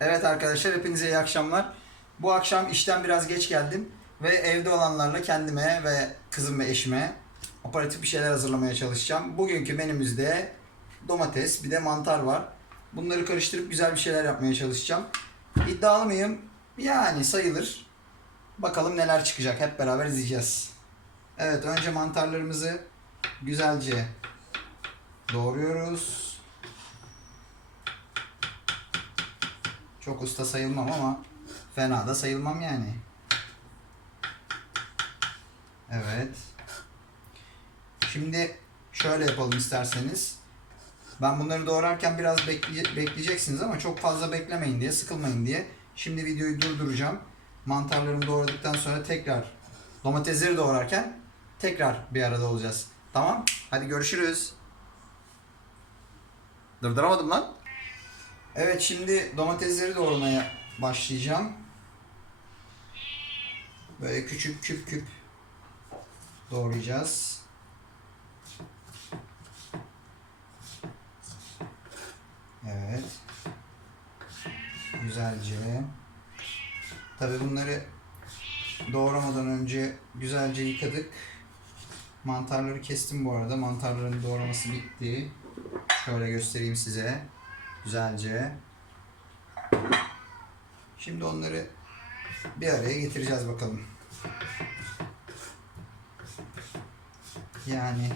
Evet arkadaşlar hepinize iyi akşamlar. Bu akşam işten biraz geç geldim ve evde olanlarla kendime ve kızım ve eşime operatif bir şeyler hazırlamaya çalışacağım. Bugünkü menümüzde domates bir de mantar var. Bunları karıştırıp güzel bir şeyler yapmaya çalışacağım. İddialı mıyım? Yani sayılır. Bakalım neler çıkacak hep beraber izleyeceğiz. Evet önce mantarlarımızı güzelce doğruyoruz. Çok usta sayılmam ama fena da sayılmam yani. Evet. Şimdi şöyle yapalım isterseniz. Ben bunları doğrarken biraz bekleye- bekleyeceksiniz ama çok fazla beklemeyin diye, sıkılmayın diye. Şimdi videoyu durduracağım. Mantarlarımı doğradıktan sonra tekrar domatesleri doğrarken tekrar bir arada olacağız. Tamam? Hadi görüşürüz. Durduramadım lan. Evet şimdi domatesleri doğramaya başlayacağım. Böyle küçük küp küp doğrayacağız. Evet. Güzelce. Tabii bunları doğramadan önce güzelce yıkadık. Mantarları kestim bu arada. Mantarların doğraması bitti. Şöyle göstereyim size. Güzelce. Şimdi onları bir araya getireceğiz bakalım. Yani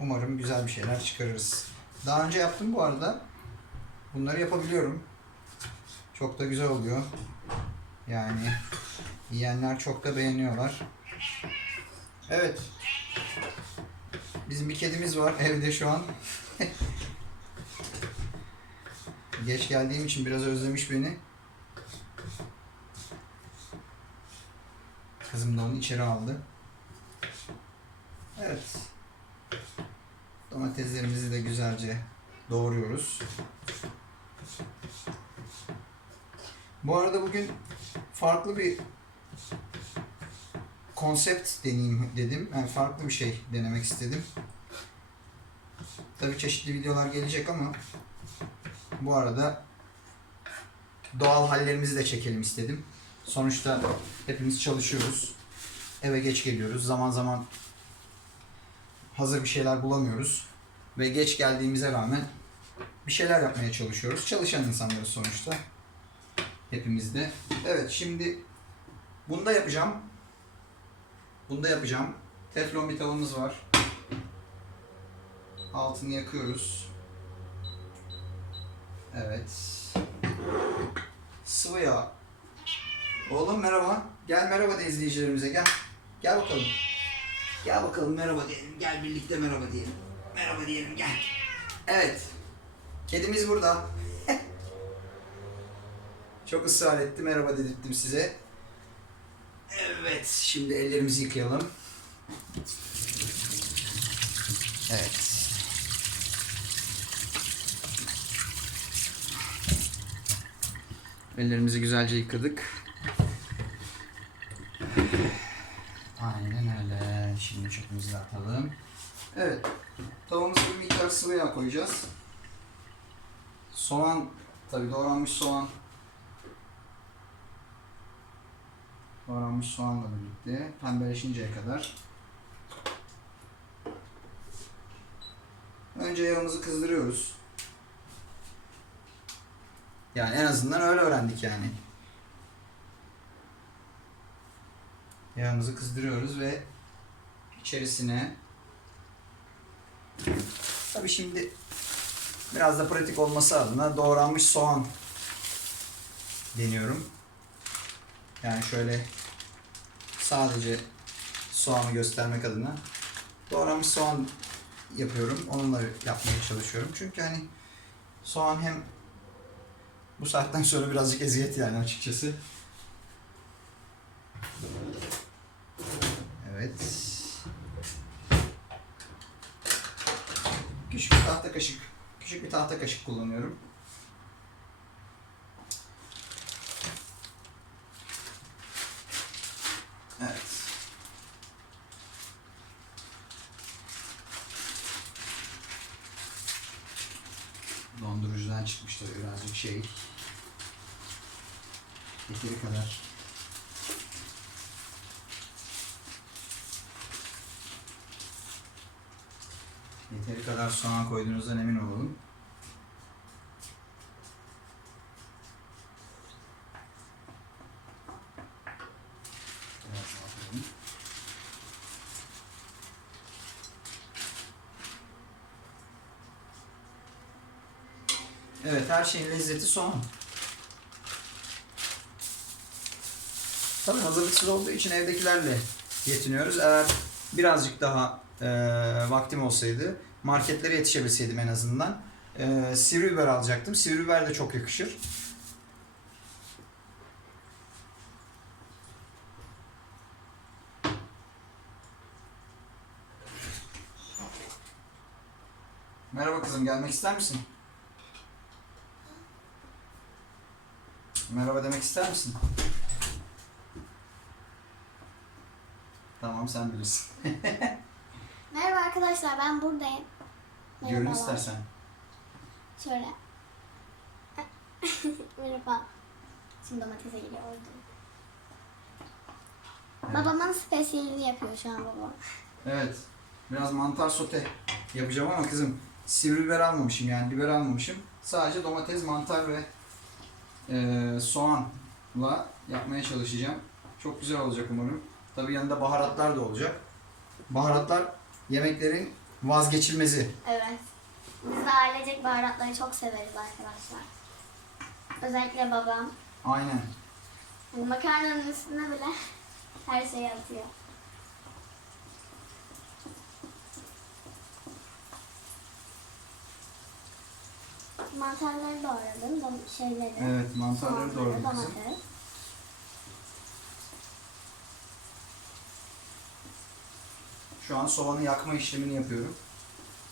umarım güzel bir şeyler çıkarırız. Daha önce yaptım bu arada. Bunları yapabiliyorum. Çok da güzel oluyor. Yani yiyenler çok da beğeniyorlar. Evet. Bizim bir kedimiz var evde şu an. Geç geldiğim için biraz özlemiş beni. Kızım da onu içeri aldı. Evet. Domateslerimizi de güzelce doğruyoruz. Bu arada bugün farklı bir konsept deneyeyim dedim. Yani farklı bir şey denemek istedim. Tabii çeşitli videolar gelecek ama bu arada doğal hallerimizi de çekelim istedim. Sonuçta hepimiz çalışıyoruz. Eve geç geliyoruz. Zaman zaman hazır bir şeyler bulamıyoruz. Ve geç geldiğimize rağmen bir şeyler yapmaya çalışıyoruz. Çalışan insanlarız sonuçta. Hepimiz de. Evet şimdi bunu da yapacağım. Bunu da yapacağım. Teflon bir tavamız var. Altını yakıyoruz. Evet. Sıvı yağ. Oğlum merhaba. Gel merhaba de izleyicilerimize gel. Gel bakalım. Gel bakalım merhaba diyelim. Gel birlikte merhaba diyelim. Merhaba diyelim gel. Evet. Kedimiz burada. Çok ısrar etti. Merhaba dedirttim size. Evet. Şimdi ellerimizi yıkayalım. Evet. Ellerimizi güzelce yıkadık. Aynen öyle. Şimdi çöpümüzü atalım. Evet. Tavamıza bir miktar sıvı yağ koyacağız. Soğan, tabii doğranmış soğan. Doğranmış soğanla birlikte pembeleşinceye kadar. Önce yağımızı kızdırıyoruz. Yani en azından öyle öğrendik yani. Yağımızı kızdırıyoruz ve içerisine tabii şimdi biraz da pratik olması adına doğranmış soğan deniyorum. Yani şöyle sadece soğanı göstermek adına doğranmış soğan yapıyorum. Onunla yapmaya çalışıyorum. Çünkü hani soğan hem bu saatten sonra birazcık eziyet yani açıkçası. Evet. Küçük bir tahta kaşık. Küçük bir tahta kaşık kullanıyorum. Evet. Dondurucudan çıkmıştı birazcık şey. Yeteri kadar. Yeteri kadar soğan koyduğunuzdan emin koyalım. Evet her şeyin lezzeti soğan. Tabii hazırlıksız olduğu için evdekilerle yetiniyoruz. Eğer birazcık daha e, vaktim olsaydı marketlere yetişebilseydim en azından e, sivri biber alacaktım. Sivri biber de çok yakışır. Merhaba kızım gelmek ister misin? Merhaba demek ister misin? Tamam sen bilirsin. Merhaba arkadaşlar ben buradayım. Görün Merhabalar. istersen. Şöyle. Merhaba. Şimdi domatese geliyor. Evet. Babamın spesiyelini yapıyor şu an babam. Evet. Biraz mantar sote yapacağım ama kızım sivri biber almamışım yani biber almamışım. Sadece domates, mantar ve eee, soğanla yapmaya çalışacağım. Çok güzel olacak umarım. Tabii yanında baharatlar da olacak. Baharatlar yemeklerin vazgeçilmezi. Evet. Biz de ailecek baharatları çok severiz arkadaşlar. Özellikle babam. Aynen. Hani makarnanın üstüne bile her şeyi atıyor. Mantarları doğradım. Şeyleri. Evet mantarları doğradım domates. Şu an soğanı yakma işlemini yapıyorum.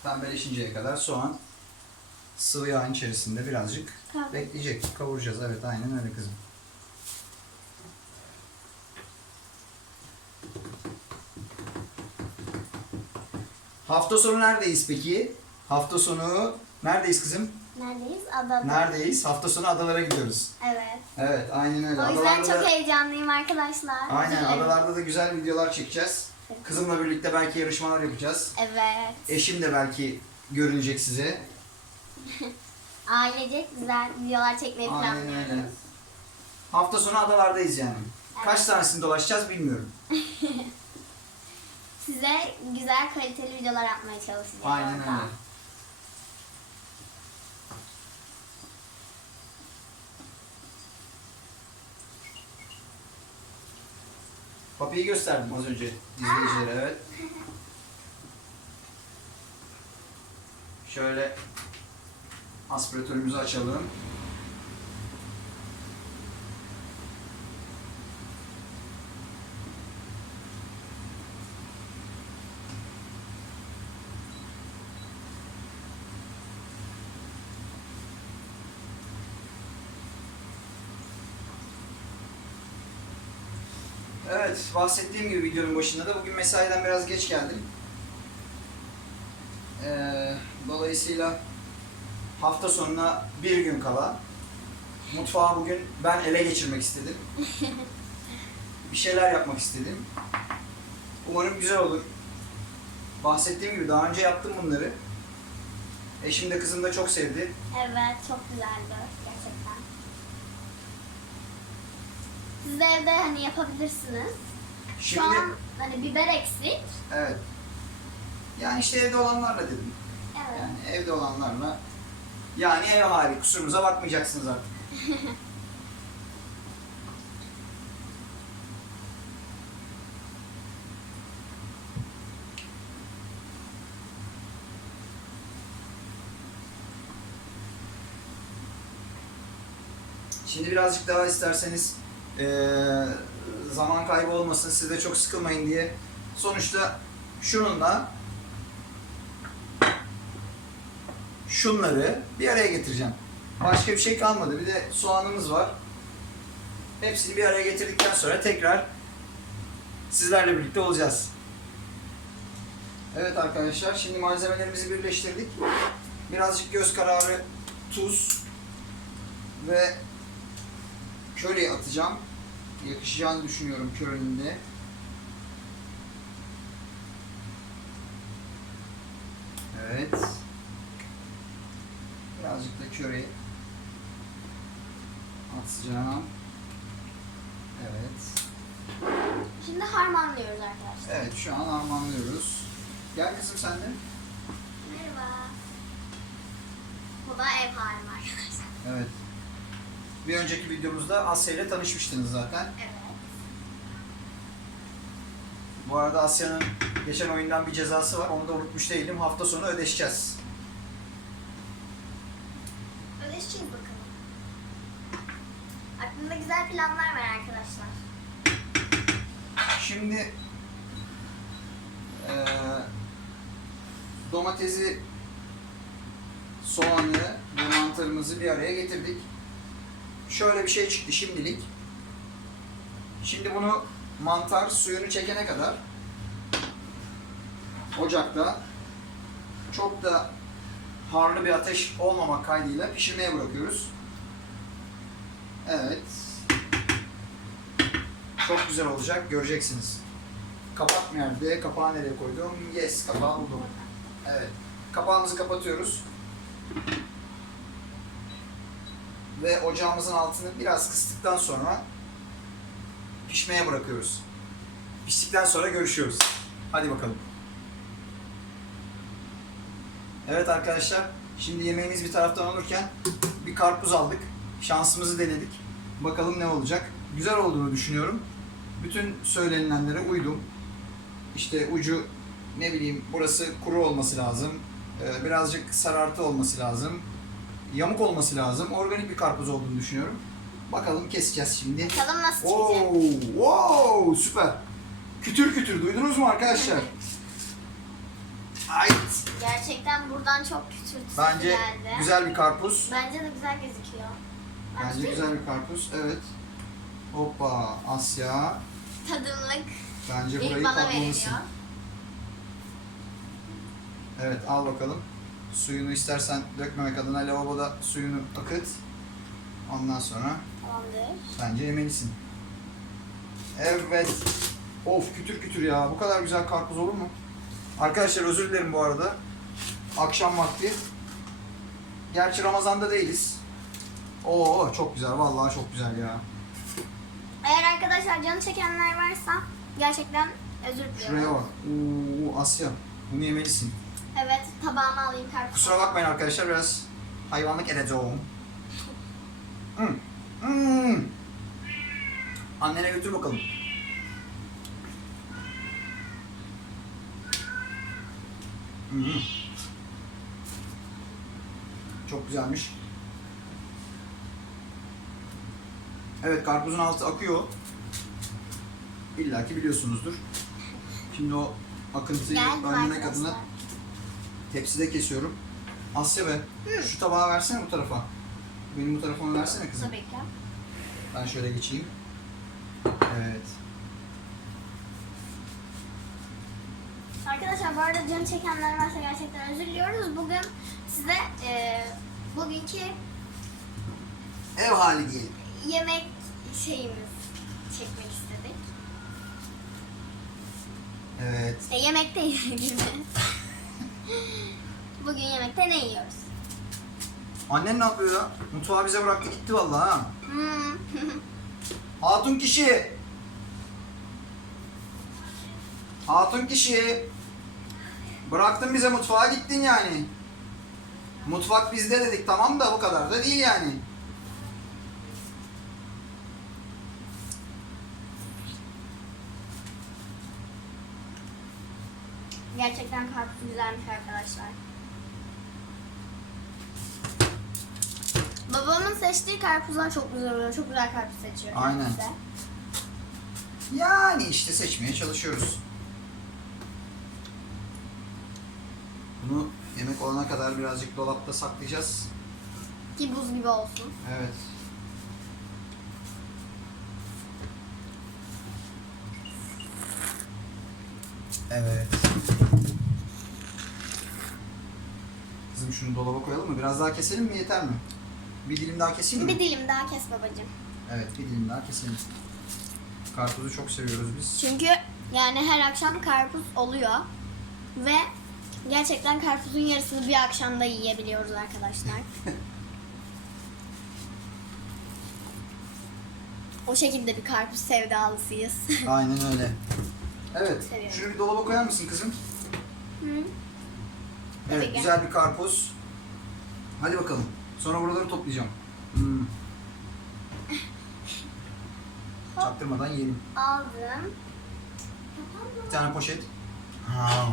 Pembeleşinceye kadar soğan sıvı yağın içerisinde birazcık Kavur. bekleyecek. Kavuracağız evet aynen öyle kızım. Hafta sonu neredeyiz peki? Hafta sonu neredeyiz kızım? Neredeyiz? Adada. Neredeyiz? Hafta sonu adalara gidiyoruz. Evet. Evet aynen öyle. O yüzden Adalarda çok da- heyecanlıyım arkadaşlar. Aynen adalarda da güzel videolar çekeceğiz. Kızımla birlikte belki yarışmalar yapacağız. Evet. Eşim de belki görünecek size. Ailecek güzel videolar çekmeyi Aynen öyle. planlıyoruz. Hafta sonu adalardayız yani. Kaç tanesini dolaşacağız bilmiyorum. Size güzel kaliteli videolar yapmaya çalışacağım. Aynen orada. öyle. Papiyi gösterdim az önce izleyicilere evet. Şöyle aspiratörümüzü açalım. Evet, bahsettiğim gibi videonun başında da bugün mesaiden biraz geç geldim. Ee, dolayısıyla hafta sonuna bir gün kala mutfağı bugün ben ele geçirmek istedim. bir şeyler yapmak istedim. Umarım güzel olur. Bahsettiğim gibi daha önce yaptım bunları. Eşim de kızım da çok sevdi. Evet çok güzeldi gerçekten. Siz de evde hani yapabilirsiniz. Şimdi Şu an hani biber eksik. evet. Yani işte evde olanlarla dedim. Evet. Yani evde olanlarla yani ev hali kusurumuza bakmayacaksınız artık. Şimdi birazcık daha isterseniz eee, zaman kaybı olmasın, siz de çok sıkılmayın diye. Sonuçta şununla şunları bir araya getireceğim. Başka bir şey kalmadı. Bir de soğanımız var. Hepsini bir araya getirdikten sonra tekrar sizlerle birlikte olacağız. Evet arkadaşlar şimdi malzemelerimizi birleştirdik. Birazcık göz kararı tuz ve köri atacağım. Yakışacağını düşünüyorum körinin de. Evet. Birazcık da köri atacağım. Evet. Şimdi harmanlıyoruz arkadaşlar. Evet şu an harmanlıyoruz. Gel kızım sen de. Merhaba. Bu da ev halim arkadaşlar. Evet. Bir önceki videomuzda Asya ile tanışmıştınız zaten. Evet. Bu arada Asya'nın geçen oyundan bir cezası var. Onu da unutmuş değilim. Hafta sonu ödeşeceğiz. Ödeşeceğiz bakalım. Aklımda güzel planlar var arkadaşlar. Şimdi eee, domatesi, soğanı ve mantarımızı bir araya getirdik. Şöyle bir şey çıktı şimdilik. Şimdi bunu mantar suyunu çekene kadar ocakta çok da harlı bir ateş olmamak kaydıyla pişirmeye bırakıyoruz. Evet. Çok güzel olacak. Göreceksiniz. Kapak nerede? Kapağı nereye koydum? Yes, kapağı buldum. Evet. Kapağımızı kapatıyoruz. Ve ocağımızın altını biraz kıstıktan sonra pişmeye bırakıyoruz. Piştikten sonra görüşüyoruz. Hadi bakalım. Evet arkadaşlar, şimdi yemeğimiz bir taraftan olurken bir karpuz aldık. Şansımızı denedik. Bakalım ne olacak. Güzel olduğunu düşünüyorum. Bütün söylenilenlere uydum. İşte ucu ne bileyim burası kuru olması lazım. Ee, birazcık sarartı olması lazım. Yamuk olması lazım. Organik bir karpuz olduğunu düşünüyorum. Bakalım keseceğiz şimdi. Bakalım nasıl çıkacak. Oo, wow, süper. Kütür kütür duydunuz mu arkadaşlar? Ay, Gerçekten buradan çok küçültüsü bence geldi. güzel bir karpuz. Bence de güzel gözüküyor. Ben Bence güzel bir karpuz. Evet. Hoppa Asya. Tadımlık Bence burayı ilk bana tatmalısın. veriliyor. Evet al bakalım. Suyunu istersen dökmemek adına lavaboda suyunu akıt. Ondan sonra Tamamdır. bence yemelisin. Evet. Of kütür kütür ya. Bu kadar güzel karpuz olur mu? Arkadaşlar özür dilerim bu arada. Akşam vakti. Gerçi Ramazan'da değiliz. Oo çok güzel. Vallahi çok güzel ya. Eğer arkadaşlar canı çekenler varsa gerçekten özür diliyorum. Şuraya bak. Oo Asya. Bunu yemelisin. Evet tabağıma alayım karpuz. Kusura bakmayın arkadaşlar biraz hayvanlık edeceğim. Hmm. Hmm. Annene götür bakalım. Hmm. Çok güzelmiş. Evet karpuzun altı akıyor. İlla ki biliyorsunuzdur. Şimdi o akıntıyı önlemek adına Tepside kesiyorum. Asya be, şu tabağı versene bu tarafa. Benim bu tarafımı versene kızım. Tabii ki. Ben şöyle geçeyim. Evet. Arkadaşlar bu arada canı çekenler varsa gerçekten özür diliyoruz. Bugün size e, bugünkü Ev hali diyelim. yemek şeyimiz çekmek istedik. Evet. İşte yemekteyiz gibi. Bugün yemekte ne yiyoruz? Annen ne yapıyor ya? Mutfağı bize bıraktı gitti vallahi ha. Hmm. Hatun kişi. Hatun kişi. Bıraktın bize mutfağa gittin yani. Mutfak bizde dedik tamam da bu kadar da değil yani. Gerçekten karpuz güzelmiş arkadaşlar. Babamın seçtiği karpuzlar çok güzel oluyor. Çok güzel karpuz seçiyor. Aynen. Yani işte seçmeye çalışıyoruz. Bunu yemek olana kadar birazcık dolapta saklayacağız. Ki buz gibi olsun. Evet. Evet. Kızım şunu dolaba koyalım mı? Biraz daha keselim mi yeter mi? Bir dilim daha keseyim mi? Bir dilim daha kes babacığım. Evet bir dilim daha keselim. Karpuzu çok seviyoruz biz. Çünkü yani her akşam karpuz oluyor. Ve gerçekten karpuzun yarısını bir akşamda yiyebiliyoruz arkadaşlar. o şekilde bir karpuz sevdalısıyız. Aynen öyle. Evet. Seviyorum. Şunu bir dolaba koyar mısın kızım? Hı. Evet Tabii güzel bir karpuz. Hadi bakalım. Sonra buraları toplayacağım. Hmm. Çaktırmadan yiyelim. Aldım. Bir tane poşet. Ha.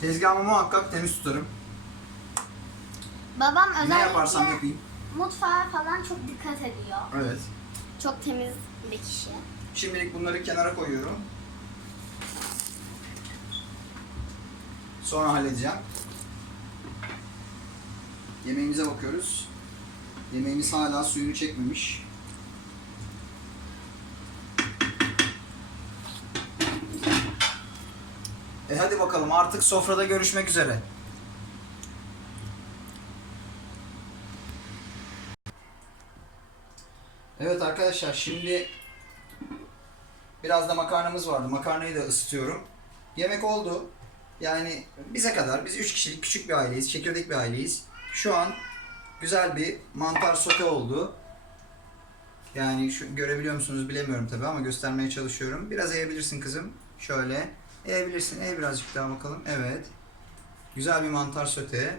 Tezgahımı muhakkak temiz tutarım. Babam Ne özellikle yaparsam yapayım. Mutfağa falan çok dikkat ediyor. Evet. Çok temiz bir kişi. Şimdilik bunları kenara koyuyorum. Sonra halledeceğim. Yemeğimize bakıyoruz. Yemeğimiz hala suyunu çekmemiş. E hadi bakalım artık sofrada görüşmek üzere. Evet arkadaşlar şimdi biraz da makarnamız vardı. Makarnayı da ısıtıyorum. Yemek oldu. Yani bize kadar biz 3 kişilik küçük bir aileyiz. Çekirdek bir aileyiz. Şu an güzel bir mantar sote oldu. Yani şu görebiliyor musunuz bilemiyorum tabi ama göstermeye çalışıyorum. Biraz eğebilirsin kızım. Şöyle. Eğebilirsin. Eğ birazcık daha bakalım. Evet. Güzel bir mantar sote.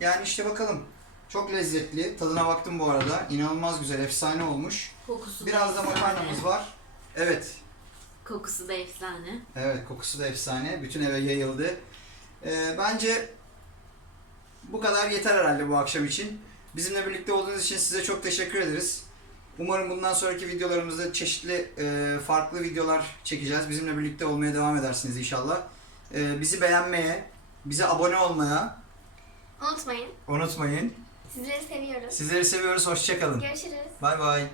Yani işte bakalım. Çok lezzetli. Tadına baktım bu arada. İnanılmaz güzel. Efsane olmuş. Kokusu Biraz da efsane. makarnamız var. Evet. Kokusu da efsane. Evet kokusu da efsane. Bütün eve yayıldı. Ee, bence bu kadar yeter herhalde bu akşam için. Bizimle birlikte olduğunuz için size çok teşekkür ederiz. Umarım bundan sonraki videolarımızda çeşitli e, farklı videolar çekeceğiz. Bizimle birlikte olmaya devam edersiniz inşallah. Ee, bizi beğenmeye, bize abone olmaya Unutmayın. unutmayın. Sizleri seviyoruz. Sizleri seviyoruz. Hoşçakalın. Görüşürüz. Bay bay.